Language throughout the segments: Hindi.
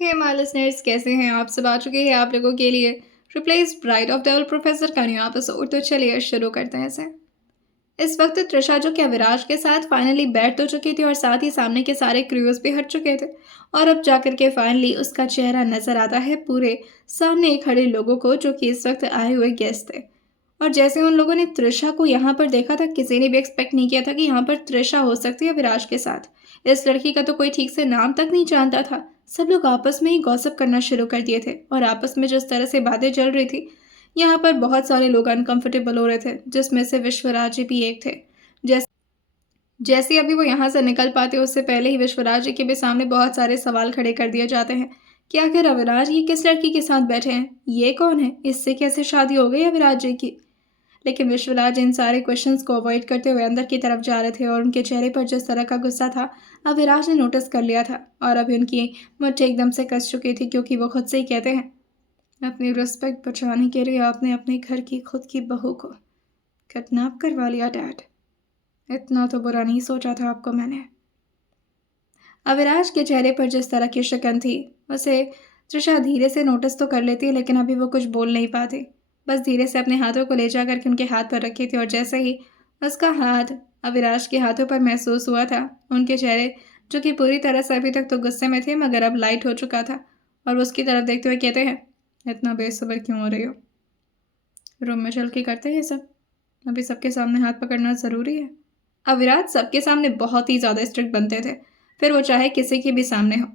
हे माय लिसनर्स, कैसे हैं आप सब? आ चुके हैं आप लोगों के लिए replace bride of devil professor का नया एपिसोड। तो चलिए शुरू करते हैं इसे। इस वक्त त्रिशा जो कि अविराज के साथ फाइनली बैठ तो चुकी थी और साथ ही सामने के सारे क्रूज भी हट चुके थे। और अब जाकर के फाइनली उसका चेहरा नजर आता है पूरे सामने खड़े लोगों को जो कि इस वक्त आए हुए गेस्ट थे। और जैसे उन लोगों ने त्रिशा को यहाँ पर देखा था, किसी ने भी एक्सपेक्ट नहीं किया था कि यहाँ पर त्रिशा हो सकती है विराज के साथ। इस लड़की का तो कोई ठीक से नाम तक नहीं जानता था। सब लोग आपस में ही गॉसिप करना शुरू कर दिए थे और आपस में जिस तरह से बातें चल रही थी, यहाँ पर बहुत सारे लोग अनकंफर्टेबल हो रहे थे, जिसमें से विश्वराज जी भी एक थे। जैसे जैसे अभी वो यहाँ से निकल पाते उससे पहले ही विश्वराज जी के भी सामने बहुत सारे सवाल खड़े कर दिए जाते हैं कि आखिर अविराज ये किस लड़की के साथ बैठे हैं, ये कौन है, इससे कैसे शादी हो गई अविराज जी की। लेकिन विश्वराज इन सारे क्वेश्चंस को अवॉइड करते हुए अंदर की तरफ जा रहे थे और उनके चेहरे पर जिस तरह का गुस्सा था अविराज ने नोटिस कर लिया था। और अभी उनकी मुट्ठी एकदम से कस चुकी थी, क्योंकि वो खुद से ही कहते हैं, अपनी रिस्पेक्ट बचाने के लिए आपने अपने घर की खुद की बहू को किडनैप करवा लिया डैड। इतना तो बुरा नहीं सोचा था आपको मैंने। अविराज के चेहरे पर जिस तरह की शिकन थी उसे त्रिशा धीरे से नोटिस तो कर लेती है, लेकिन अभी वो कुछ बोल नहीं पाती। बस धीरे से अपने हाथों को ले जा करके उनके हाथ पर रखी थी और जैसे ही उसका हाथ अविराज के हाथों पर महसूस हुआ था, उनके चेहरे जो कि पूरी तरह से अभी तक तो गुस्से में थे मगर अब लाइट हो चुका था। और वो उसकी तरफ देखते हुए कहते हैं, इतना बेसब्र क्यों हो रही हो? रूम में चल के करते हैं ये सब, अभी सबके सामने हाथ पकड़ना ज़रूरी है। अविराज सबके सामने बहुत ही ज़्यादा स्ट्रिक्ट बनते थे, फिर वो चाहे किसी के भी सामने हो।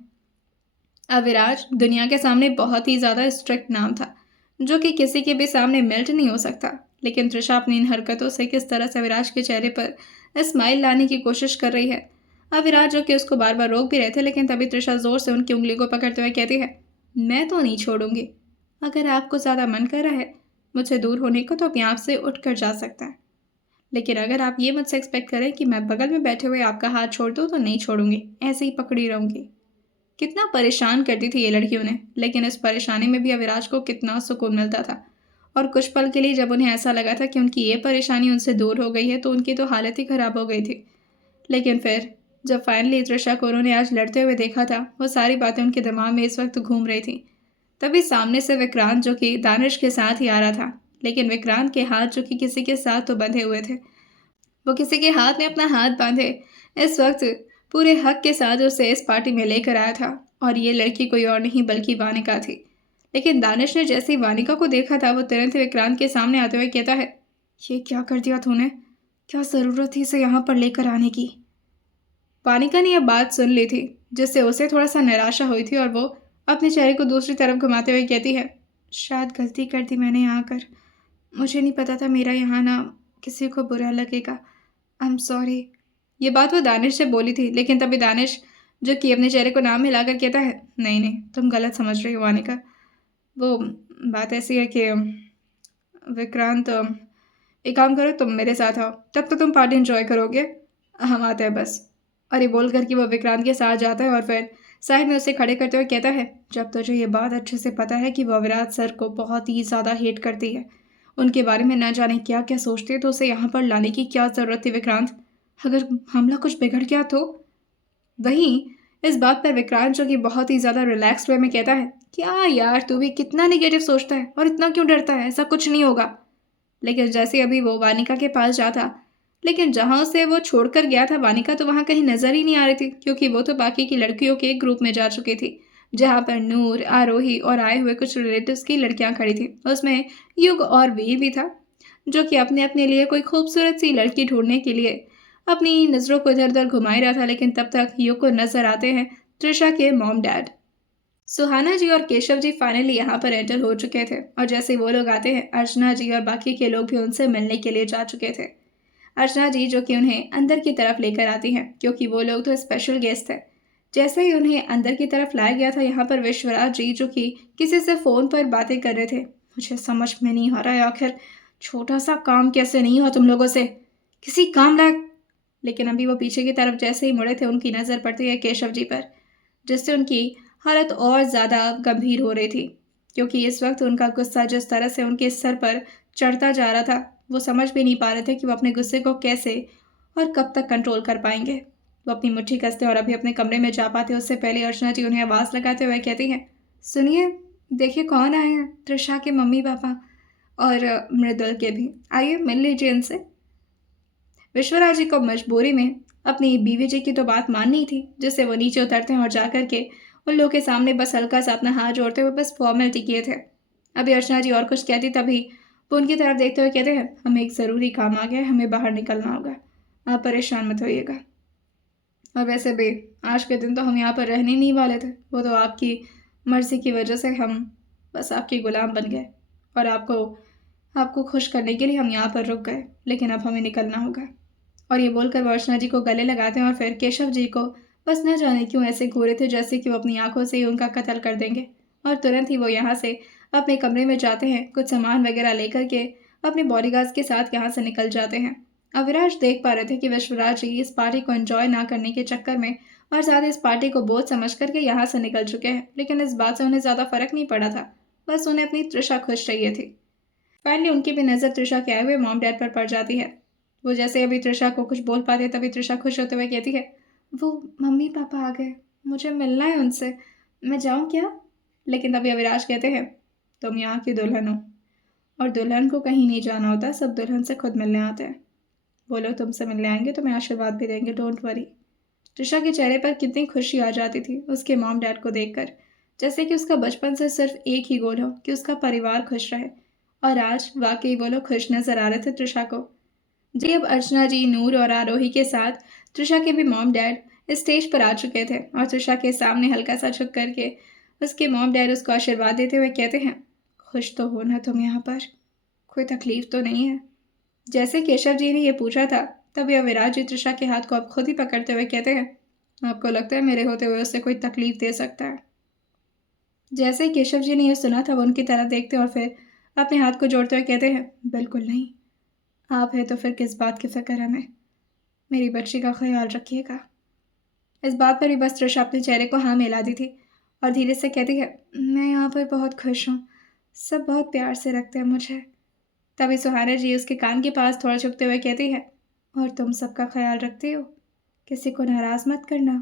अविराज दुनिया के सामने बहुत ही ज़्यादा स्ट्रिक्ट नाम था, जो कि किसी के भी सामने मेल्ट नहीं हो सकता। लेकिन त्रिशा अपनी इन हरकतों से किस तरह से अविराज के चेहरे पर स्माइल लाने की कोशिश कर रही है। अविराज जो कि उसको बार बार रोक भी रहे थे, लेकिन तभी त्रिशा जोर से उनकी उंगली को पकड़ते हुए कहती है, मैं तो नहीं छोड़ूंगी। अगर आपको ज़्यादा मन कर रहा है मुझसे दूर होने को तो आप यहाँ से उठ कर जा सकते हैं, लेकिन अगर आप ये मुझसे एक्सपेक्ट करें कि मैं बगल में बैठे हुए आपका हाथ छोड़ दूँ तो नहीं छोड़ूंगी, ऐसे ही पकड़ी रहूंगी। कितना परेशान करती थी ये लड़की उन्हें, लेकिन इस परेशानी में भी अविराज को कितना सुकून मिलता था। और कुछ पल के लिए जब उन्हें ऐसा लगा था कि उनकी ये परेशानी उनसे दूर हो गई है तो उनकी तो हालत ही खराब हो गई थी। लेकिन फिर जब फाइनली त्रिशा को उन्होंने आज लड़ते हुए देखा था, वो सारी बातें उनके दिमाग में इस वक्त घूम रही थी। तभी सामने से विक्रांत जो कि दानिश के साथ ही आ रहा था, लेकिन विक्रांत के हाथ जो कि किसी के साथ तो बंधे हुए थे, वो किसी के हाथ में अपना हाथ बांधे इस वक्त पूरे हक के साथ उसे इस पार्टी में लेकर आया था। और ये लड़की कोई और नहीं बल्कि वानिका थी। लेकिन दानिश ने जैसे ही वानिका को देखा था, वो तुरंत विक्रांत के सामने आते हुए कहता है, ये क्या कर दिया तूने? क्या ज़रूरत थी इसे यहाँ पर लेकर आने की? वानिका ने यह बात सुन ली थी, जिससे उसे थोड़ा सा निराशा हुई थी और वो अपने चेहरे को दूसरी तरफ घुमाते हुए कहती है, शायद गलती कर दी मैंने यहाँ आकर। मुझे नहीं पता था मेरा यहाँ ना किसी को बुरा लगेगा। I am sorry. ये बात वो दानिश से बोली थी, लेकिन तभी दानिश जो कि अपने चेहरे को नाम हिलाकर कहता है, नहीं नहीं तुम गलत समझ रही हो वानिका। वो बात ऐसी है कि विक्रांत, एक काम करो तुम मेरे साथ आओ, तब तो तुम पार्टी एंजॉय करोगे, हम आते हैं बस। और ये बोल कर कि वो विक्रांत के साथ जाता है और फिर साइड में उसे खड़े करते हुए कहता है, जब तुझे ये बात अच्छे से पता है कि वो विराट सर को बहुत ही ज़्यादा हेट करती है, उनके बारे में न जाने क्या क्या सोचती है, तो उसे यहाँ पर लाने की क्या ज़रूरत थी विक्रांत? अगर मामला कुछ बिगड़ गया तो? वहीं इस बात पर विक्रांत जो कि बहुत ही ज़्यादा रिलैक्स्ड वे में कहता है, क्या यार तू भी कितना निगेटिव सोचता है और इतना क्यों डरता है, ऐसा कुछ नहीं होगा। लेकिन जैसे अभी वो वानिका के पास जाता, लेकिन जहाँ से वो छोड़कर गया था वानिका तो वहाँ कहीं नजर ही नहीं आ रही थी, क्योंकि वो तो बाकी की लड़कियों के एक ग्रुप में जा चुकी थी, जहाँ पर नूर, आरोही और आए हुए कुछ रिलेटिव्स की लड़कियाँ खड़ी थी। उसमें युग और वीर भी था, जो कि अपने अपने लिए कोई खूबसूरत सी लड़की ढूंढने के लिए अपनी नज़रों को इधर उधर घुमा ही रहा था। लेकिन तब तक युग को नजर आते हैं त्रिशा के मॉम डैड सुहाना जी और केशव जी फाइनली यहाँ पर एंटर हो चुके थे। और जैसे वो लोग आते हैं, अर्चना जी और बाकी के लोग भी उनसे मिलने के लिए जा चुके थे। अर्चना जी जो कि उन्हें अंदर की तरफ लेकर आती हैं, क्योंकि वो लोग तो स्पेशल गेस्ट थे। जैसे ही उन्हें अंदर की तरफ लाया गया था, यहाँ पर विश्वराज जी जो कि किसी से फ़ोन पर बातें कर रहे थे। मुझे समझ में नहीं आ रहा है आखिर छोटा सा काम कैसे नहीं हुआ तुम लोगों से, किसी काम लायक। लेकिन अभी वो पीछे की तरफ जैसे ही मुड़े थे, उनकी नज़र पड़ती है केशव जी पर, जिससे उनकी हालत और ज़्यादा गंभीर हो रही थी, क्योंकि इस वक्त उनका गुस्सा जिस तरह से उनके सर पर चढ़ता जा रहा था, वो समझ भी नहीं पा रहे थे कि वो अपने गुस्से को कैसे और कब तक कंट्रोल कर पाएंगे। वो अपनी मुट्ठी कसते और अभी अपने कमरे में जा पाते उससे पहले अर्चना जी उन्हें आवाज़ लगाते हुए कहती हैं, सुनिए, देखिए कौन आए हैं। त्रिशा के मम्मी पापा और मृदुल के भी। आइए मिल लीजिए इनसे। विश्वराज जी को मजबूरी में अपनी बीवी जी की तो बात माननी थी, जिससे वो नीचे उतरते हैं और जाकर के उन लोगों के सामने बस हल्का सा अपना हाथ जोड़ते हुए बस फॉर्मेलिटी किए थे। अभी अर्चना जी और कुछ कहती तभी वो उनकी तरफ देखते हुए कहते हैं, हमें एक ज़रूरी काम आ गया है, हमें बाहर निकलना होगा, आप परेशान मत होइएगा। और वैसे भी आज के दिन तो हम यहाँ पर रहने नहीं वाले थे, वो तो आपकी मर्ज़ी की वजह से हम बस आपके गुलाम बन गए और आपको आपको खुश करने के लिए हम यहाँ पर रुक गए, लेकिन अब हमें निकलना होगा। और ये बोलकर वो अर्चना जी को गले लगाते हैं और फिर केशव जी को बस न जाने क्यों ऐसे घूरे थे जैसे कि वो अपनी आंखों से ही उनका कत्ल कर देंगे। और तुरंत ही वो यहाँ से अपने कमरे में जाते हैं, कुछ सामान वगैरह लेकर के अपने बॉडीगार्ड्स के साथ यहाँ से निकल जाते हैं। अविनाश देख पा रहे थे कि विश्वराज जी इस पार्टी को एंजॉय ना करने के चक्कर में और साथ ही इस पार्टी को बोझ समझ करके यहाँ से निकल चुके हैं, लेकिन इस बात से उन्हें ज़्यादा फर्क नहीं पड़ा था। बस उन्हें अपनी त्रिशा खुश चाहिए थी। फाइनली उनकी भी नज़र त्रिशा के आए हुए मॉम डैड पर पड़ जाती है। वो जैसे अभी त्रिशा को कुछ बोल पाते तभी त्रिशा खुश होते हुए कहती है, वो मम्मी पापा आ गए, मुझे मिलना है उनसे, मैं जाऊँ क्या? लेकिन तभी अविनाश कहते हैं, तुम यहाँ की दुल्हन हो और दुल्हन को कहीं नहीं जाना होता, सब दुल्हन से खुद मिलने आते हैं। वो लोग तुमसे मिलने आएंगे, तुम्हें आशीर्वाद भी देंगे, डोंट वरी। त्रिशा के चेहरे पर कितनी खुशी आ जाती थी उसके मॉम डैड को देखकर, जैसे कि उसका बचपन से सिर्फ एक ही गोल हो कि उसका परिवार खुश रहे। और आज वाकई वो लोग खुश नजर आ रहे थे त्रिशा को। जी अब अर्चना जी, नूर और आरोही के साथ त्रिशा के भी मॉम डैड स्टेज पर आ चुके थे और त्रिशा के सामने हल्का सा झुक करके उसके मॉम डैड उसको आशीर्वाद देते हुए कहते हैं, खुश तो हो ना तुम यहाँ पर, कोई तकलीफ तो नहीं है? जैसे केशव जी ने यह पूछा था तभी अविराज जी त्रिशा के हाथ को अब खुद ही पकड़ते हुए कहते हैं, आपको लगता है मेरे होते हुए उसे कोई तकलीफ दे सकता है? जैसे ही केशव जी ने यह सुना था वो उनकी तरफ देखते और फिर अपने हाथ को जोड़ते हुए कहते हैं, बिल्कुल नहीं, आप है तो फिर किस बात की फिक्र है? हमें मेरी बच्ची का ख्याल रखिएगा। इस बात पर ही बस त्रिशा अपने चेहरे को हाँ मिला दी थी और धीरे से कहती है, मैं यहाँ पर बहुत खुश हूँ, सब बहुत प्यार से रखते हैं मुझे। तभी सुहाना जी उसके कान के पास थोड़ा झुकते हुए कहती है, और तुम सबका ख्याल रखती हो, किसी को नाराज़ मत करना,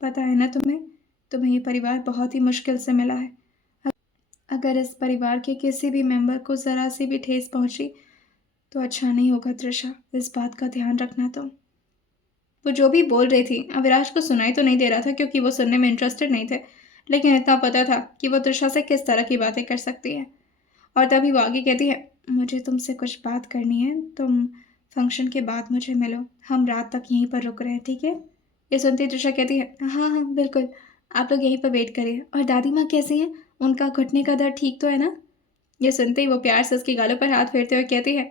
पता है ना तुम्हें ये परिवार बहुत ही मुश्किल से मिला है। अगर इस परिवार के किसी भी मेंबर को ज़रा सी भी ठेस पहुंची तो अच्छा नहीं होगा त्रिशा, इस बात का ध्यान रखना तुम। वो जो भी बोल रही थी अविनाश को सुनाई तो नहीं दे रहा था क्योंकि वो सुनने में इंटरेस्टेड नहीं थे, लेकिन इतना पता था कि वो त्रिशा से किस तरह की बातें कर सकती है। और तभी वो आगे कहती है, मुझे तुमसे कुछ बात करनी है, तुम फंक्शन के बाद मुझे मिलो, हम रात तक यहीं पर रुक रहे हैं, ठीक है? ये सुनती त्रिशा कहती है, हाँ हाँ बिल्कुल, आप लोग यहीं पर वेट करिए। और दादी माँ कैसी हैं, उनका घुटने का दर्द ठीक तो है ना? ये सुनते ही वो प्यार से उसके गालों पर हाथ फेरते हुए कहती है,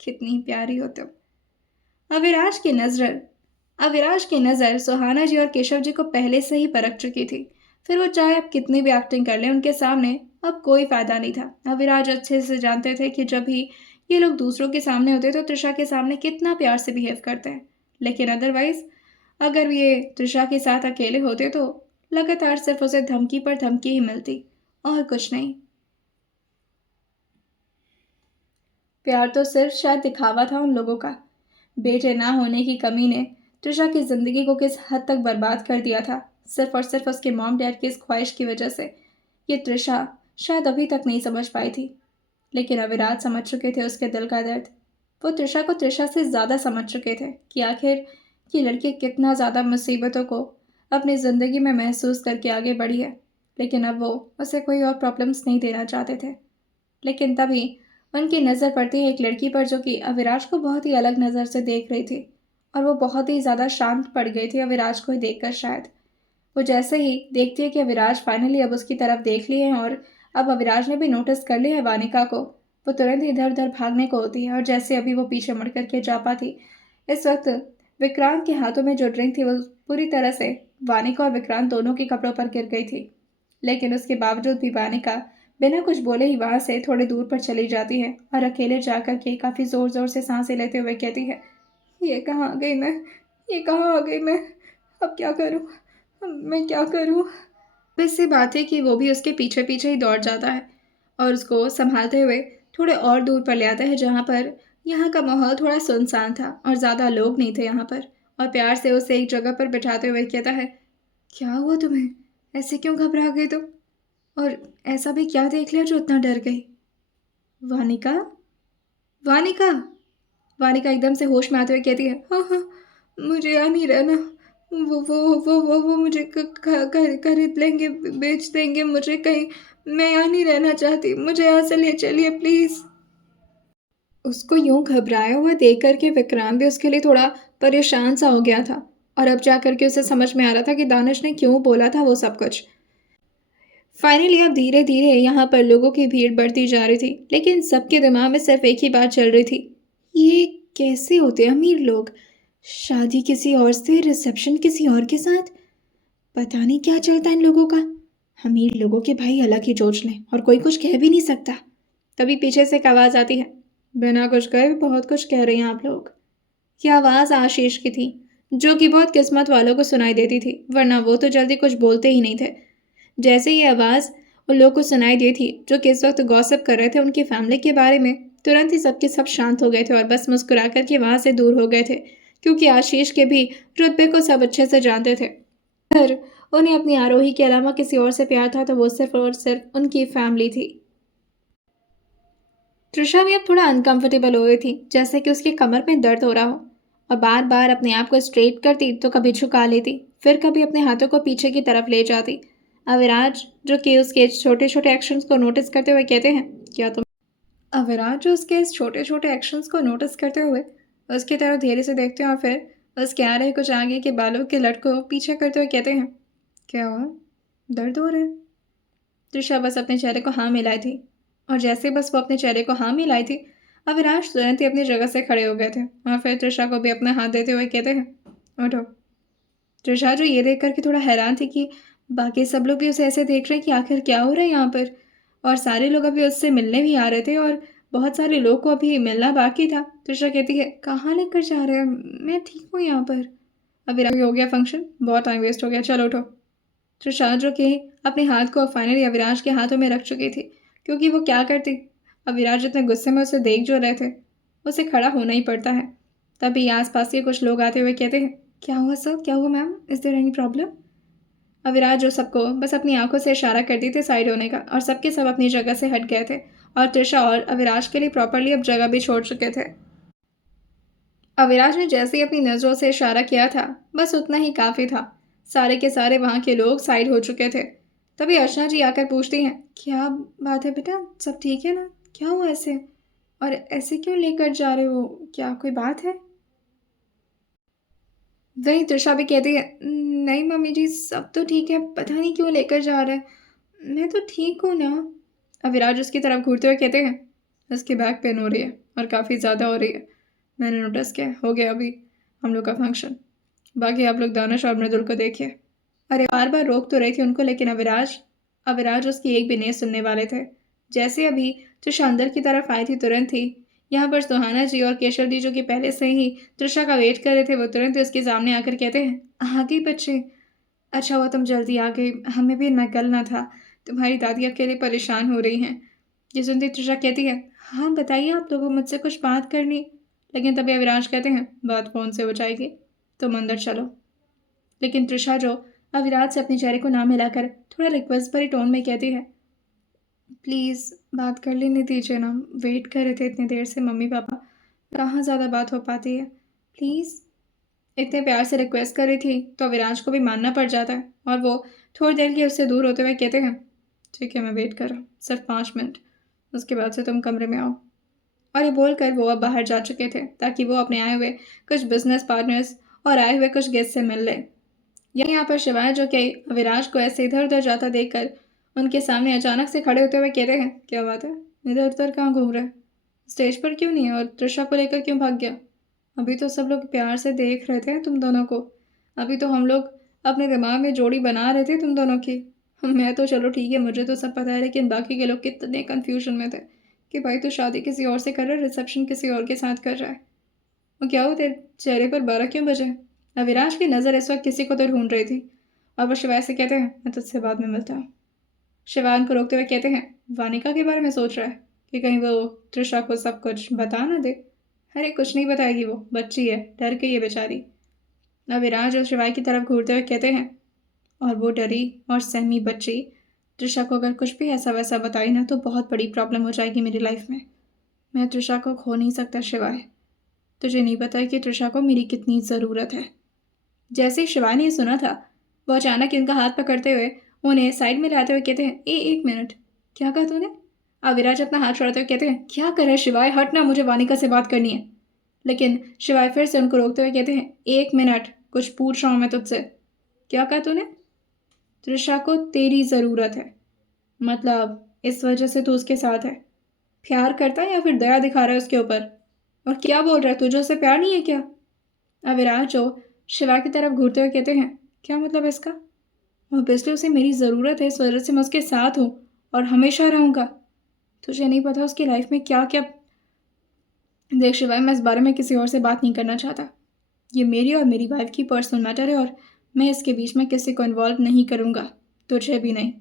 कितनी प्यारी हो तुम। अविनाश की नज़र अविनाश की नज़र सुहाना जी और केशव जी को पहले से ही परख चुकी थी। फिर वो चाहे अब कितनी भी एक्टिंग कर ले उनके सामने अब कोई फ़ायदा नहीं था। अविनाश अच्छे से जानते थे कि जब भी ये लोग दूसरों के सामने होते तो त्रिशा के सामने कितना प्यार से बिहेव करते हैं, लेकिन अदरवाइज अगर ये त्रिशा के साथ अकेले होते तो लगातार सिर्फ उसे धमकी पर धमकी ही मिलती और कुछ नहीं। प्यार तो सिर्फ शायद दिखावा था उन लोगों का। बेटे ना होने की कमी ने त्रिशा की ज़िंदगी को किस हद तक बर्बाद कर दिया था, सिर्फ और सिर्फ उसके मॉम डैड की इस ख्वाहिश की वजह से। ये त्रिशा शायद अभी तक नहीं समझ पाई थी, लेकिन अविराज समझ चुके थे उसके दिल का दर्द। वो त्रिशा को त्रिशा से ज़्यादा समझ चुके थे कि आखिर ये लड़की कितना ज़्यादा मुसीबतों को अपनी ज़िंदगी में महसूस करके आगे बढ़ी है, लेकिन अब वो उसे कोई और प्रॉब्लम्स नहीं देना चाहते थे। लेकिन तभी उनकी नज़र पड़ती है एक लड़की पर जो कि अविराज को बहुत ही अलग नज़र से देख रही थी और वो बहुत ही ज़्यादा शांत पड़ गई थी अविराज को ही देखकर। शायद वो जैसे ही देखती है कि अविराज फाइनली अब उसकी तरफ देख लिए हैं और अब अविराज ने भी नोटिस कर लिया है वानिका को, वो तुरंत ही इधर उधर भागने को होती है। और जैसे अभी वो पीछे मुड़ करके जा पाती, इस वक्त विक्रांत के हाथों में जो ड्रिंक थी वो पूरी तरह से वानिका और विक्रांत दोनों के कपड़ों पर गिर गई थी। लेकिन उसके बावजूद भी वानिका बिना कुछ बोले ही वहाँ से थोड़ी दूर पर चली जाती है और अकेले जाकर के काफ़ी ज़ोर ज़ोर से सांसें लेते हुए कहती है, ये कहाँ आ गई मैं, ये कहाँ आ गई मैं, अब क्या करूँ, मैं क्या करूँ? बस ये बात है कि वो भी उसके पीछे पीछे ही दौड़ जाता है और उसको संभालते हुए थोड़े और दूर पर ले आता है जहाँ पर यहाँ का माहौल थोड़ा सुनसान था और ज़्यादा लोग नहीं थे यहाँ पर। और प्यार से उसे एक जगह पर बिठाते हुए कहता है, क्या हुआ तुम्हें? ऐसे क्यों घबरा गई तुम? और ऐसा भी क्या देख लिया जो इतना डर गई? वानिका, वानिका। वानिका एकदम से होश में आते हुए कहती है, हाँ हाँ, मुझे यहाँ नहीं रहना। वो मुझे खरीद लेंगे, बेच देंगे मुझे कहीं। मैं यहाँ नहीं रहना चाहती, मुझे यहाँ से ले चलिए प्लीज़। उसको यूं घबराया हुआ देख करके विक्रांत भी उसके लिए थोड़ा परेशान सा हो गया था। और अब जा करके उसे समझ में आ रहा था कि दानिश ने क्यों बोला था वो सब कुछ। फाइनली अब धीरे धीरे यहाँ पर लोगों की भीड़ बढ़ती जा रही थी, लेकिन सबके दिमाग में सिर्फ एक ही बात चल रही थी, ये कैसे होते अमीर लोग? शादी किसी और से, रिसेप्शन किसी और के साथ। पता नहीं क्या चलता इन लोगों का। अमीर लोगों के भाई अलग ही सोच लें और कोई कुछ कह भी नहीं सकता। तभी पीछे से एक आवाज़ आती है, बिना कुछ कहे भी बहुत कुछ कह रहे हैं आप लोग। यह आवाज़ आशीष की थी, जो कि बहुत किस्मत वालों को सुनाई देती थी, वरना वो तो जल्दी कुछ बोलते ही नहीं थे। जैसे ये आवाज़ उन लोगों को सुनाई दी थी जो कि इस वक्त गॉसिप कर रहे थे उनकी फैमिली के बारे में, तुरंत ही सबके सब शांत हो गए थे और बस मुस्कुरा करके वहाँ से दूर हो गए थे, क्योंकि आशीष के भी रुतबे को सब अच्छे से जानते थे। पर उन्हें अपनी आरोही के अलावा किसी और से प्यार था तो वो सिर्फ और सिर्फ उनकी फैमिली थी। त्रिशा भी अब थोड़ा अनकंफर्टेबल हो गई थी, जैसे कि उसके कमर में दर्द हो रहा हो, और बार बार अपने आप को स्ट्रेट करती तो कभी झुका लेती, फिर कभी अपने हाथों को पीछे की तरफ ले जाती। अविराज, जो कि उसके छोटे छोटे एक्शंस को नोटिस करते हुए कहते हैं, क्या तुम? अविराज, जो उसके इस छोटे छोटे एक्शंस को नोटिस करते हुए उसकी तरफ धीरे से देखते हैं और फिर उसके आ रहे कुछ आगे के बालों के लट को पीछे करते हुए कहते हैं, क्या हुआ? दर्द हो रहा है? त्रिशा बस अपने चेहरे को हाँ मिलाई थी, और जैसे बस वो अपने चेहरे को हाँ मिलाई थी, अविनाश तुरंत ही अपनी जगह से खड़े हो गए थे और फिर त्रिशा को भी अपना हाथ देते हुए कहते हैं, उठो। त्रिशा, जो ये देख करके थोड़ा हैरान थी कि बाकी सब लोग भी उसे ऐसे देख रहे हैं कि आखिर क्या हो रहा है यहाँ पर, और सारे लोग अभी उससे मिलने भी आ रहे थे और बहुत सारे लोग को अभी मिलना बाकी था। त्रिशा कहती है, कहाँ लेकर जा रहे हैं? मैं ठीक हूँ यहाँ पर। अभी हो गया फंक्शन, बहुत टाइम वेस्ट हो गया, चलो उठो। त्रिशा, जो कि अपने हाथ को फाइनली अविराज के हाथों में रख चुकी थी, क्योंकि वो क्या करती, अविराज इतने गुस्से में उसे देख जो रहे थे, उसे खड़ा होना ही पड़ता है। तभी आसपास के कुछ लोग आते हुए कहते हैं, क्या हुआ सर? क्या हुआ ma'am? Is there any problem? Aviraj, जो सबको बस अपनी आंखों से इशारा करती थी साइड होने का, और सबके सब अपनी जगह से हट गए थे और त्रिशा और अविराज के लिए प्रॉपरली अब जगह भी छोड़ चुके थे। अविराज ने जैसे ही अपनी नज़रों से इशारा किया था, बस उतना ही काफ़ी था। सारे के सारे वहाँ के लोग साइड हो चुके थे। तभी अर्चना जी आकर पूछती हैं, क्या बात है बेटा, सब ठीक है ना? क्या हुआ ऐसे? और ऐसे क्यों लेकर जा रहे हो? क्या कोई बात है? वहीं त्रिशा भी कहती है, नहीं मम्मी जी, सब तो ठीक है, पता नहीं क्यों लेकर जा रहे हैं। मैं तो ठीक हूँ ना। अविराज उसकी तरफ घूरते हुए कहते हैं, उसकी बैक पेन हो रही है और काफ़ी ज़्यादा हो रही है। मैंने नोटिस किया, हो गया अभी हम लोग का फंक्शन। बाकी आप लोग दानिश और मृदुल को देखिए। अरे, बार बार रोक तो रही थी उनको, लेकिन अविराज अविराज उसकी एक भी नहीं सुनने वाले थे। जैसे अभी त्रिशा अंदर की तरफ आई थी, तुरंत ही यहाँ पर सुहाना जी और केशव जी, जो कि पहले से ही त्रिशा का वेट कर रहे थे, वो तुरंत ही उसके सामने आकर कहते हैं, आ गई बच्चे? अच्छा हुआ तुम जल्दी आ गई, हमें भी निकलना था। तुम्हारी दादी अकेले परेशान हो रही हैं। ये सुनती त्रिशा कहती है, हाँ बताइए, आप लोगों मुझसे कुछ बात करनी। लेकिन तभी अविराज कहते हैं, बात फ़ोन से हो जाएगी, तुम अंदर चलो। लेकिन त्रिशा, जो अविराज से अपने चेहरे को ना मिलाकर थोड़ा रिक्वेस्ट भरी टोन में कहती है, प्लीज़ बात कर लेने दीजिए ना, वेट कर रहे थे इतनी देर से मम्मी पापा, कहाँ ज़्यादा बात हो पाती है, प्लीज़। इतने प्यार से रिक्वेस्ट कर रही थी तो अविराज को भी मानना पड़ जाता है, और वो थोड़ी देर के उससे दूर होते हुए कहते हैं, ठीक है मैं वेट कर रहा हूँ, सिर्फ 5 मिनट, उसके बाद से तुम कमरे में आओ। और ये बोलकर वो अब बाहर जा चुके थे ताकि वो अपने आए हुए कुछ बिजनेस पार्टनर्स और आए हुए कुछ गेस्ट से मिल ले। यहाँ पर शिवाय, जो कि अविराज को ऐसे इधर उधर जाता देखकर उनके सामने अचानक से खड़े होते हुए कहते हैं, क्या बात है, इधर उधर कहाँ घूम रहे? स्टेज पर क्यों नहीं है और त्रिशा को लेकर क्यों भाग गया? अभी तो सब लोग प्यार से देख रहे थे तुम दोनों को, अभी तो हम लोग अपने दिमाग में जोड़ी बना रहे थे तुम दोनों की। मैं तो चलो ठीक है, मुझे तो सब पता है, लेकिन बाकी के लोग कितने कन्फ्यूजन में थे कि भाई तो शादी किसी और से कर रहा है, रिसेप्शन किसी और के साथ कर रहा है। वो क्या हो, तेरे चेहरे पर 12 क्यों बजे? अविनाश की नज़र इस वक्त किसी को तो ढूंढ रही थी, और वो शिवाय से कहते हैं, मैं तुझसे बाद में मिलता हूँ। शिवान को रोकते हुए कहते हैं, वानिका के बारे में सोच रहा है कि कहीं वो त्रिशा को सब कुछ बता ना दे? अरे कुछ नहीं बताएगी, वो बच्ची है, डर गई है बेचारी। अविराज और शिवाय की तरफ घूरते हुए कहते हैं। और वो डरी और सहमी बच्ची त्रिशा को अगर कुछ भी ऐसा वैसा बताई ना तो बहुत बड़ी प्रॉब्लम हो जाएगी मेरी लाइफ में। मैं त्रिशा को खो नहीं सकता शिवाय। तुझे नहीं पता कि त्रिशा को मेरी कितनी ज़रूरत है। जैसे ही शिवाय ने सुना था वो अचानक इनका हाथ पकड़ते हुए उन्हें साइड में लाते हुए कहते हैं, एक मिनट, क्या कहा तूने? अविराज अपना हाथ छोड़ाते हुए कहते हैं, क्या कर रहे शिवाय, हटना, मुझे वानिका से बात करनी है। लेकिन शिवाय फिर से उनको रोकते हुए कहते हैं, 1 मिनट, कुछ पूछ रहा हूँ मैं तुझसे। क्या कहा तूने? त्रिशा को तेरी ज़रूरत है। मतलब इस वजह से तू उसके साथ है? प्यार करता है या फिर दया दिखा रहा है उसके ऊपर? और क्या बोल रहा है, तुझे उससे प्यार नहीं है क्या? अविराज जो शिवा की तरफ घूरते हुए कहते हैं, क्या मतलब है इसका? ऑब्वियसली उसे मेरी ज़रूरत है, इस वजह से मैं उसके साथ हूँ और हमेशा रहूँगा। तुझे नहीं पता उसकी लाइफ में क्या क्या। देख शिवाय, मैं इस बारे में किसी और से बात नहीं करना चाहता। ये मेरी और मेरी वाइफ की पर्सनल मैटर है और मैं इसके बीच में किसी को इन्वॉल्व नहीं करूँगा, तुझे भी नहीं।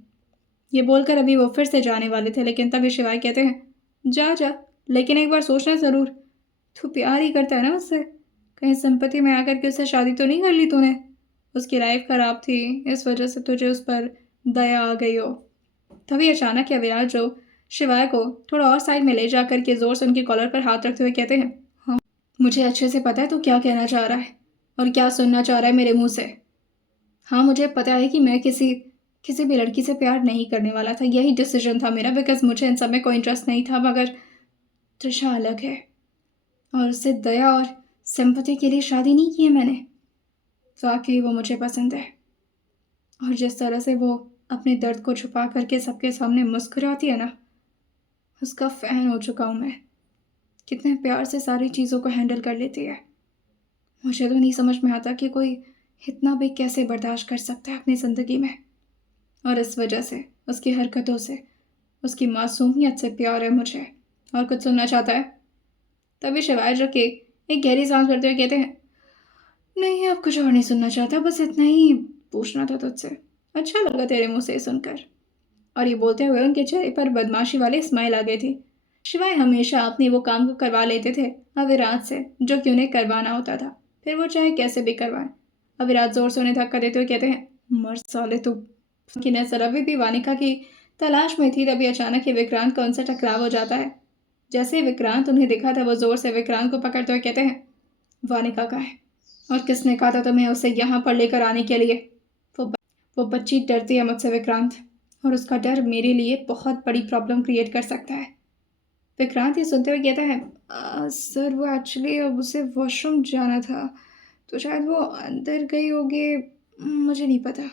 ये बोलकर अभी वो फिर से जाने वाले थे लेकिन तभी शिवाय कहते हैं, जा जा, लेकिन एक बार सोचना ज़रूर। तू प्यार ही करता है ना उससे? कहीं संपत्ति में आकर के उससे शादी तो नहीं कर ली तूने? उसकी लाइफ खराब थी, इस वजह से तुझे उस पर दया आ गई हो। तभी अचानक ही अविनाश जो शिवाय को थोड़ा और साइड में ले जाकर के जोर से उनके कॉलर पर हाथ रखते हुए कहते हैं, हाँ, मुझे अच्छे से पता है तू क्या कहना चाह रहा है और क्या सुनना चाह रहा है मेरे मुंह से। हाँ, मुझे पता है कि मैं किसी किसी भी लड़की से प्यार नहीं करने वाला था, यही डिसीजन था मेरा, बिकॉज मुझे इन सब में कोई इंटरेस्ट नहीं था। मगर त्रिशा अलग है और उससे दया और सिंपैथी के लिए शादी नहीं की है मैंने। वाकई वो मुझे पसंद है और जिस तरह से वो अपने दर्द को छुपा करके सबके सामने मुस्कुराती है ना, उसका फ़ैन हो चुका हूँ मैं। कितने प्यार से सारी चीज़ों को हैंडल कर लेती है। मुझे तो नहीं समझ में आता कि कोई इतना भी कैसे बर्दाश्त कर सकता है अपनी ज़िंदगी में। और इस वजह से, उसकी हरकतों से, उसकी मासूमियत से प्यार है मुझे। और कुछ सुनना चाहता है? तभी शिवाय जो कि एक गहरी सांस भरते हुए कहते हैं, नहीं अब कुछ और नहीं सुनना चाहता, बस इतना ही पूछना था तुझसे। अच्छा लगा तेरे मुंह से सुनकर। और ये बोलते हुए उनके चेहरे पर बदमाशी वाली स्माइल आ गई थी। शिवाय हमेशा अपने वो काम को करवा लेते थे अविराज से, जो कि उन्हें करवाना होता था, फिर वो चाहे कैसे भी करवाएं। अविराज जोर से उन्हें धक्का देते हुए कहते हैं, मर साले तू। की नजर अभी भी वानिका की तलाश में थी, तभी अचानक ही विक्रांत का उनसे टकराव हो जाता है। जैसे ही विक्रांत उन्हें दिखा था वो जोर से विक्रांत को पकड़ते हुए कहते हैं, वानिका का है और किसने कहा था तुम्हें उसे यहाँ पर लेकर आने के लिए? वो बच्ची डरती है मुझसे विक्रांत, और उसका डर मेरे लिए बहुत बड़ी प्रॉब्लम क्रिएट कर सकता है। विक्रांत ये सुनते हुए कहता है, सर वो एक्चुअली अब उसे वॉशरूम जाना था तो शायद वो अंदर गई होगी, मुझे नहीं पता।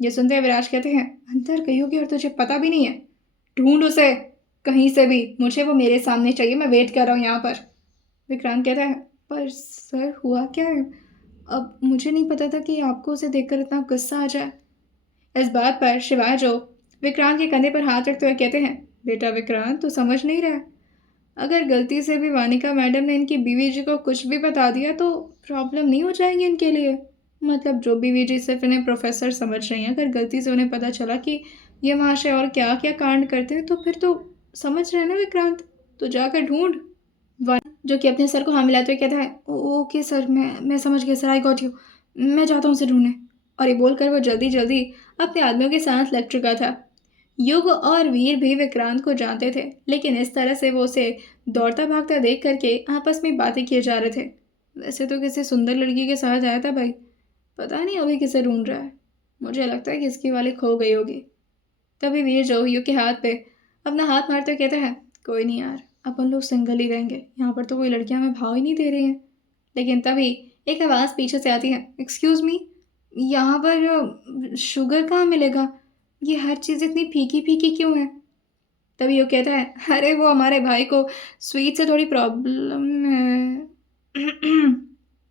ये सुनते हुए विराज कहते हैं, अंदर गई होगी और तुझे पता भी नहीं है? ढूंढ उसे कहीं से भी, मुझे वो मेरे सामने चाहिए, मैं वेट कर रहा हूँ यहाँ पर। विक्रांत कहता है, पर सर हुआ क्या है? अब मुझे नहीं पता था कि आपको उसे देखकर इतना गुस्सा आ जाए। इस बात पर शिवाय जो विक्रांत के कंधे पर हाथ रखते हुए कहते हैं, बेटा विक्रांत, तो समझ नहीं रहा। अगर गलती से भी वानिका मैडम ने इनकी बीवी जी को कुछ भी बता दिया तो प्रॉब्लम नहीं हो जाएगी इनके लिए? मतलब जो बीवी जी सिर्फ इन्हें प्रोफेसर समझ रही हैं, अगर गलती से उन्हें पता चला कि ये महाशय और क्या क्या कांड करते हैं तो फिर तो समझ रहे हैं ना विक्रांत, तो जाकर ढूंढ। जो कि अपने सर को हाँ मिलाते हुए कहता है, ओके सर, मैं समझ गया सर, आई गॉट यू, मैं जाता हूँ उसे ढूंढने। और ये बोलकर वो जल्दी जल्दी अपने आदमियों के साथ लग चुका था। युग और वीर भी विक्रांत को जानते थे, लेकिन इस तरह से वो उसे दौड़ता भागता देख करके आपस में बातें किए जा रहे थे। वैसे तो किसी सुंदर लड़की के साथ आया था भाई, पता नहीं अभी किसे ढूंढ रहा है। मुझे लगता है कि इसकी वाली खो गई होगी। तभी वीर जो युग के हाथ पे अपना हाथ मारते हुए कहता है, कोई नहीं यार, अपन लोग सिंगल ही रहेंगे, यहाँ पर तो कोई लड़कियां हमें भाव ही नहीं दे रही हैं। लेकिन तभी एक आवाज़ पीछे से आती है, एक्सक्यूज़ मी, यहाँ पर शुगर कहाँ मिलेगा? ये हर चीज़ इतनी फीकी फीकी क्यों है? तभी वो कहता है, अरे वो हमारे भाई को स्वीट से थोड़ी प्रॉब्लम है।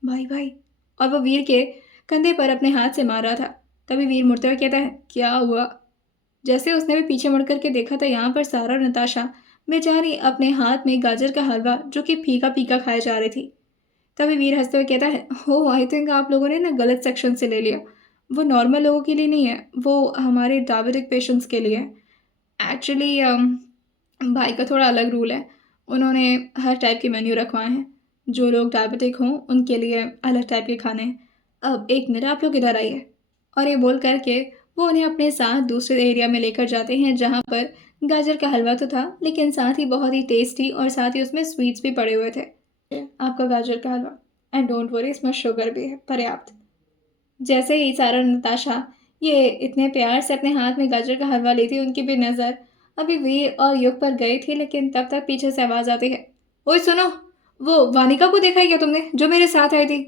भाई भाई। और वो वीर के कंधे पर अपने हाथ से मार रहा था। तभी वीर मुड़ते हुए कहता है, क्या हुआ? जैसे उसने भी पीछे मुड़ करके देखा था, यहाँ पर सारा और नताशा बेचारी अपने हाथ में गाजर का हलवा जो कि फीका फीका खाए जा रही थी। तभी वीर हंसते हुए कहता है, हो आई थिंक आप लोगों ने ना गलत सेक्शन से ले लिया। वो नॉर्मल लोगों के लिए नहीं है, वो हमारे डायबिटिक पेशेंट्स के लिए है। एक्चुअली भाई का थोड़ा अलग रूल है, उन्होंने हर टाइप के मेन्यू रखवाए हैं। जो लोग डायबिटिक हों उनके लिए अलग टाइप के खाने हैं, अब एक मिनट, आप लोग इधर आइए। और ये बोल करके वो उन्हें अपने साथ दूसरे एरिया में लेकर जाते हैं, जहाँ पर गाजर का हलवा तो था, लेकिन साथ ही बहुत ही टेस्टी और साथ ही उसमें स्वीट्स भी पड़े हुए थे। आपका गाजर का हलवा, एंड डोंट वरी, इसमें शुगर भी है पर्याप्त। जैसे ही सारा और नताशा ये इतने प्यार से अपने हाथ में गाजर का हलवा लेती, उनकी भी नज़र अभी वीर और युग पर गई थी, लेकिन तब तक पीछे से आवाज़ आती है, ओए सुनो, वो वानिका को देखा है क्या तुमने, जो मेरे साथ आई थी?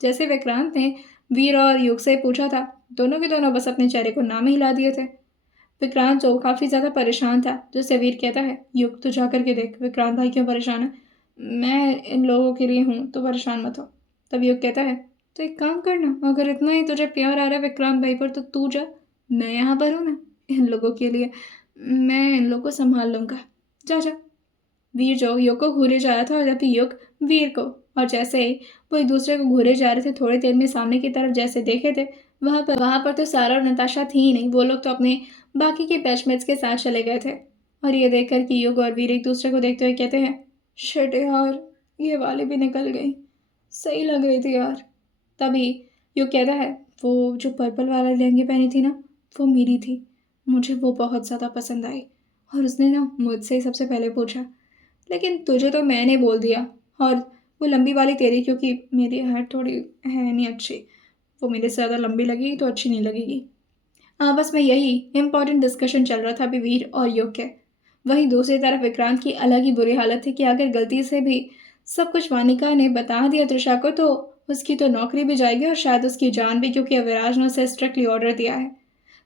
जैसे विक्रांत ने वीर और युग से पूछा था, दोनों के दोनों बस अपने चेहरे को नाम हिला दिए थे। विक्रांत जो काफ़ी ज़्यादा परेशान था, जिससे वीर कहता है, युग तू जा करके देख विक्रांत भाई क्यों परेशान है। मैं इन लोगों के लिए हूँ, तो परेशान मत हो। तब युग कहता है, तो एक काम करना, अगर इतना ही तुझे प्यार आ रहा है विक्रांत भाई पर, तो तू जा, मैं यहाँ पर हूँ ना इन लोगों के लिए, मैं इन लोगों को संभाल लूँगा, जा जा। वीर जो युग को घूरे जा रहा था, और जबकि युग वीर को, और जैसे ही वो एक दूसरे को घूरे जा रहे थे, थोड़ी देर में सामने की तरफ जैसे देखे थे, वहाँ पर तो सारा और नताशा थी ही नहीं, वो लोग तो अपने बाकी के बैचमेट्स के साथ चले गए थे। और ये देखकर कि युग और वीर एक दूसरे को देखते हुए कहते हैं, शिट यार, ये वाली भी निकल गई, सही लग रही थी यार। तभी युग कहता है, वो जो पर्पल वाला लहंगे पहनी थी ना, वो मेरी थी, मुझे वो बहुत ज़्यादा पसंद आई, और उसने ना मुझसे ही सबसे पहले पूछा, लेकिन तुझे तो मैंने बोल दिया, और वो लंबी वाली तेरी, क्योंकि मेरी हाइट थोड़ी है नहीं अच्छी, वो मेरे से ज़्यादा लंबी लगेगी तो अच्छी नहीं लगेगी। बस में यही इम्पॉर्टेंट डिस्कशन चल रहा था अभी वीर और युग के। वहीं दूसरी तरफ विक्रांत की अलग ही बुरी हालत थी कि अगर गलती से भी सब कुछ वानिका ने बता दिया त्रिशा को, तो उसकी तो नौकरी भी जाएगी और शायद उसकी जान भी, क्योंकि अविराज ने उसे स्ट्रिक्टली ऑर्डर दिया है।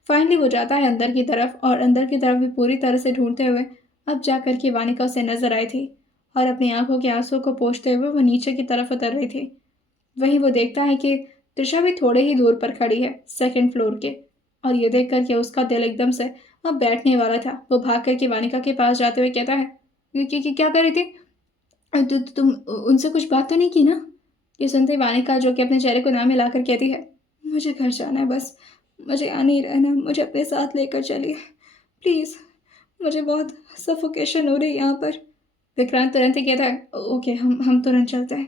फाइनली वो जाता है अंदर की तरफ, और अंदर की तरफ भी पूरी तरह से ढूंढते हुए अब जा कर के वानिका उसे नजर आई थी, और अपनी आंखों के आंसू को पोंछते हुए वो नीचे की तरफ उतर रही थी। वहीं वो देखता है कि त्रिशा भी थोड़े ही दूर पर खड़ी है, सेकंड फ्लोर के, और ये देख कर के उसका दिल एकदम से अब बैठने वाला था। वो भाग कर के वानिका के पास जाते हुए कहता है, ये क्या कर रही थी? तुम उनसे कुछ बात तो नहीं की ना? ये सुनते ही वानिका, जो कि अपने चेहरे को ना मिलाकर कहती है, मुझे घर जाना है बस, मुझे यहाँ नहीं रहना, मुझे अपने साथ लेकर चलिए प्लीज़, मुझे बहुत सफोकेशन हो रही है यहाँ पर। विक्रांत तुरंत ही कहता है, ओके, हम तुरंत चलते हैं।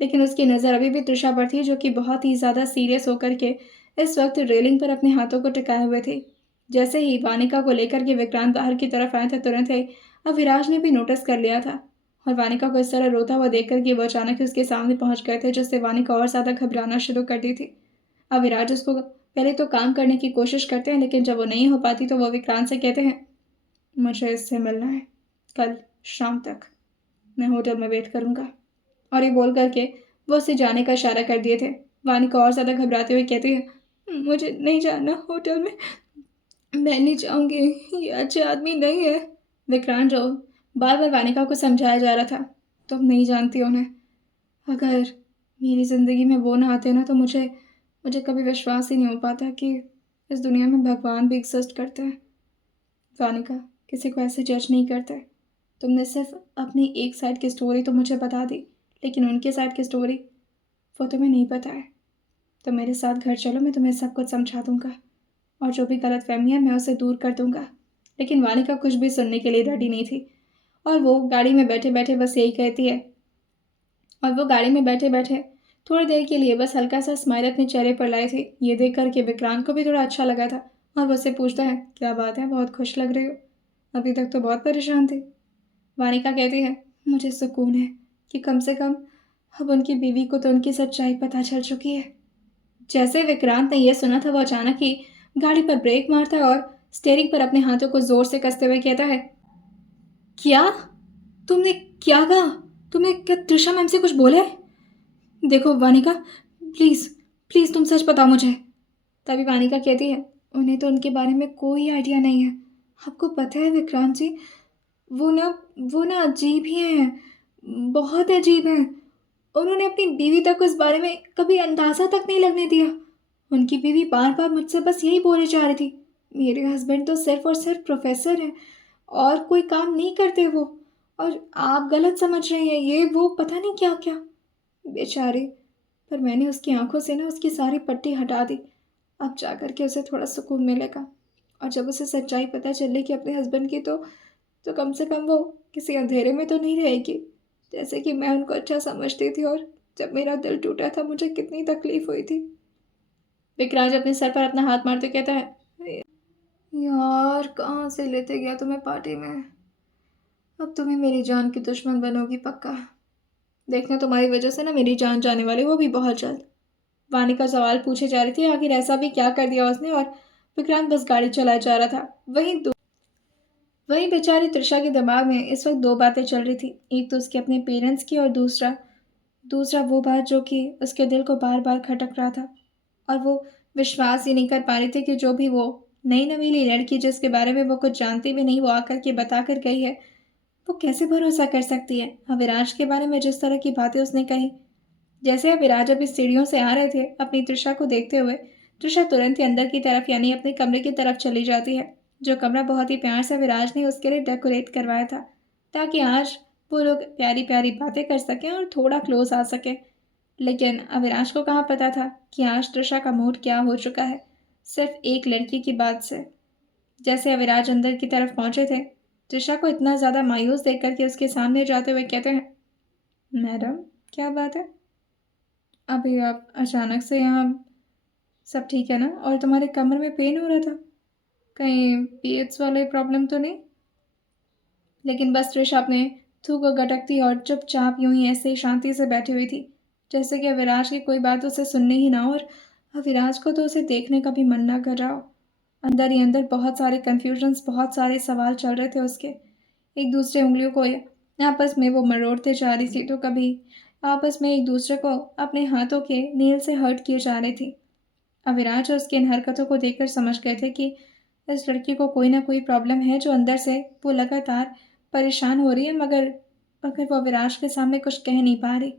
लेकिन उसकी नज़र अभी भी तृषा पर थी, जो कि बहुत ही ज़्यादा सीरियस होकर के इस वक्त रेलिंग पर अपने हाथों को टिकाए हुए थी। जैसे ही वानिका को लेकर के विक्रांत बाहर की तरफ आए थे, तुरंत ही अविराज ने भी नोटिस कर लिया था, और वानिका को इस तरह रोता हुआ देख कर के वो अचानक ही उसके सामने पहुंच गए थे, जिससे वानिका और ज़्यादा घबराना शुरू कर दी थी। अविराज उसको पहले तो काम करने की कोशिश करते हैं, लेकिन जब वो नहीं हो पाती तो वो विक्रांत से कहते हैं, मुझे इससे मिलना है, कल शाम तक मैं होटल में वेट करूँगा। और ये बोल करके वो उससे जाने का इशारा कर दिए थे। वानिका और ज़्यादा घबराते हुए कहती है, मुझे नहीं जाना होटल में, मैं नहीं जाऊँगी, ये अच्छे आदमी नहीं है। विक्रांत जो बार बार वानिका को समझाया जा रहा था, तुम नहीं जानती उन्हें, अगर मेरी ज़िंदगी में वो ना आते ना, तो मुझे मुझे कभी विश्वास ही नहीं हो पाता कि इस दुनिया में भगवान भी एग्जिस्ट करते हैं। वानिका, किसी को ऐसे जज नहीं करते। तुमने सिर्फ अपनी एक साइड की स्टोरी तो मुझे बता दी, लेकिन उनके साइड की स्टोरी वो तुम्हें नहीं पता है। तो मेरे साथ घर चलो, मैं तुम्हें सब कुछ समझा दूंगा, और जो भी गलत फहमी है मैं उसे दूर कर दूंगा। लेकिन वानिका कुछ भी सुनने के लिए रेडी नहीं थी, और वो गाड़ी में बैठे बैठे बस यही कहती है, और वो गाड़ी में बैठे बैठे थोड़ी देर के लिए बस हल्का सा स्माइल अपने चेहरे पर लाए थे। ये देख करके विक्रांत को भी थोड़ा अच्छा लगा था, और वो उससे पूछता है, क्या बात है, बहुत खुश लग रही हो, अभी तक तो बहुत परेशान थी। वानिका कहती है, मुझे सुकून है कि कम से कम अब उनकी बीवी को तो उनकी सच्चाई पता चल चुकी है। जैसे विक्रांत ने यह सुना था, वो अचानक ही गाड़ी पर ब्रेक मारता है और स्टीयरिंग पर अपने हाथों को जोर से कसते हुए कहता है, क्या? तुमने क्या कहा? तुमने क्या त्रिशा मैम से कुछ बोला है? देखो वानिका, प्लीज़ प्लीज़ तुम सच बताओ मुझे। तभी वानिका कहती है, उन्हें तो उनके बारे में कोई आइडिया नहीं है। आपको पता है विक्रांत जी, वो ना वो ना अजीब ही हैं, बहुत अजीब हैं। उन्होंने अपनी बीवी तक उस बारे में कभी अंदाज़ा तक नहीं लगने दिया। उनकी बीवी बार बार मुझसे बस यही बोले जा रही थी, मेरे हस्बैंड तो सिर्फ और सिर्फ प्रोफेसर हैं और कोई काम नहीं करते वो, और आप गलत समझ रहे हैं, ये वो पता नहीं क्या क्या। बेचारे, पर मैंने उसकी आंखों से ना उसकी सारी पट्टी हटा दी। अब जा कर के उसे थोड़ा सुकून मिलेगा, और जब उसे सच्चाई पता चले कि अपने हस्बैंड की, तो कम से कम वो किसी अंधेरे में तो नहीं रहेगी, जैसे कि मैं उनको अच्छा समझती थी और जब मेरा दिल टूटा था मुझे कितनी तकलीफ हुई थी। विकराज अपने सर पर अपना हाथ मारते कहता है, यार कहाँ से लेते गया तुम्हें पार्टी में। अब तुम्हें मेरी जान की दुश्मन बनोगी पक्का। देखना तुम्हारी वजह से ना मेरी जान जाने वाली, वो भी बहुत जल्द। वानी का सवाल पूछे जा रही थी आखिर ऐसा भी क्या कर दिया उसने, और विक्रांत बस गाड़ी चलाया जा रहा था। वहीं बेचारी तृषा के दिमाग में इस वक्त दो बातें चल रही थी। एक तो उसके अपने पेरेंट्स की, और दूसरा दूसरा वो बात जो कि उसके दिल को बार बार खटक रहा था। और वो विश्वास ही नहीं कर पा रही थी कि जो भी वो नई नवीली लड़की जिसके बारे में वो कुछ जानती भी नहीं वो आकर के बता कर गई है, वो कैसे भरोसा कर सकती है। अविराज के बारे में जिस तरह की बातें उसने कही। जैसे अविराज अभी सीढ़ियों से आ रहे थे अपनी तृषा को देखते हुए, तृषा तुरंत ही अंदर की तरफ यानी अपने कमरे की तरफ चली जाती है, जो कमरा बहुत ही प्यार से अविराज ने उसके लिए डेकोरेट करवाया था, ताकि आज वो लोग प्यारी प्यारी बातें कर सकें और थोड़ा क्लोज आ सके। लेकिन अविनाश को कहाँ पता था कि आज तृषा का मूड क्या हो चुका है, सिर्फ एक लड़की की बात से। जैसे अविराज अंदर की तरफ पहुंचे थे, तृषा को इतना ज़्यादा मायूस देख करके उसके सामने जाते हुए कहते हैं, मैडम क्या बात है, अभी आप अचानक से यहाँ, सब ठीक है ना, और तुम्हारे कमर में पेन हो रहा था, कहीं पीरियड्स वाले प्रॉब्लम तो नहीं। लेकिन बस तृषा अपने थूक को गटकती और चुपचाप यूं ही ऐसे ही शांति से बैठी हुई थी, जैसे कि अविराज की कोई बात उसे सुननी ही ना हो, और अविराज को तो उसे देखने का भी मन ना कर रहा हो। अंदर ही अंदर बहुत सारे कन्फ्यूजन्स, बहुत सारे सवाल चल रहे थे उसके। एक दूसरे उंगलियों को आपस में वो मरोड़ते जा रही थी, तो कभी आपस में एक दूसरे को अपने हाथों के नील से हर्ट किए जा रही थी। अविराज उसकी इन हरकतों को देखकर समझ गए थे कि इस लड़की को कोई ना कोई प्रॉब्लम है, जो अंदर से वो लगातार परेशान हो रही है, मगर वो अविराज के सामने कुछ कह नहीं पा रही।